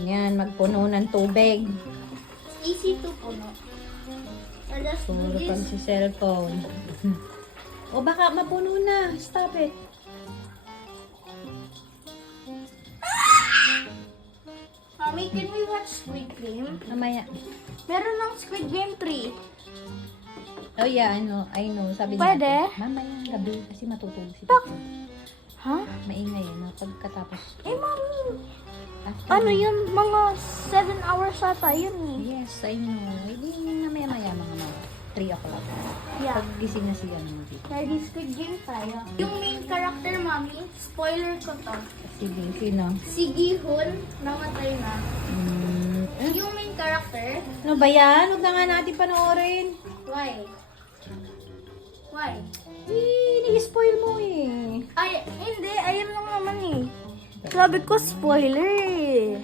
Yan, magpuno ng tubig. Easy to puno. I'll just do Puro pang this. si cellphone. O baka mapuno na. Stop it. Mommy, can we watch Squid Game? Mamaya. Meron ng Squid Game 3. Oh yeah, I know. Sabi Pwede? natin. Mamaya gabi kasi matutulog si Tak- Tito. Ha? Maingay yun. Pagkatapos. Mommy. After, Ano yun? Mga 7 hours ata yun eh. Yes, I know. Hindi mamaya mga 3 o'clock. Yeah. Pag gising na siya ng Tito. Lagi Squid Game tayo. Yung main character, Mommy, spoiler ko to. Sige, sino? Si Gi-hoon, namatay na. Eh? Yung main character, Ano ba yan? Huwag na nga natin panoorin. why? Why? Ini-spoil mo eh. Ay, hindi. Ayun lang naman eh. Sabi ko spoiler eh.